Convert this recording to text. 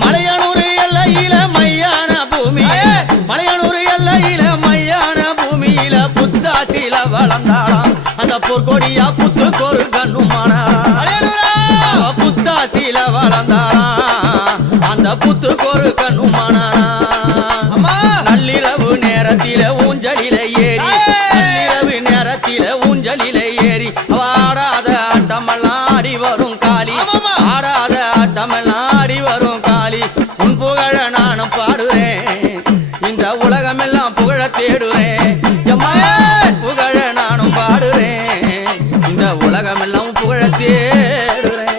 மலையனூர் எல்லையில மையான பூமி மலையனூர் எல்லையில மையான பூமியில புத்தாசில வளர்ந்தாளாம் அந்த பொற்கொடியா புத்துக்கொரு கண்ணுமானா புத்தாசில வளர்ந்தாளாம் அந்த புத்துக்கொரு கண்ணுமானா நள்ளிரவு நேரத்தில ஊஞ்சலில ஏறி நள்ளிரவு நேரத்தில ஊஞ்சலில ஏறி ஆடாத ஆட்டமெல்லாம் ஆடி வரும் காளி ஆடாத ஆட்டமெல்லாம் ஆடி வரும் காளி உன் புகழ நானும் பாடுறேன் இந்த உலகமெல்லாம் புகழ தேடுறேன் புகழ நானும் பாடுறேன் இந்த உலகமெல்லாம் புகழ தேடுறேன்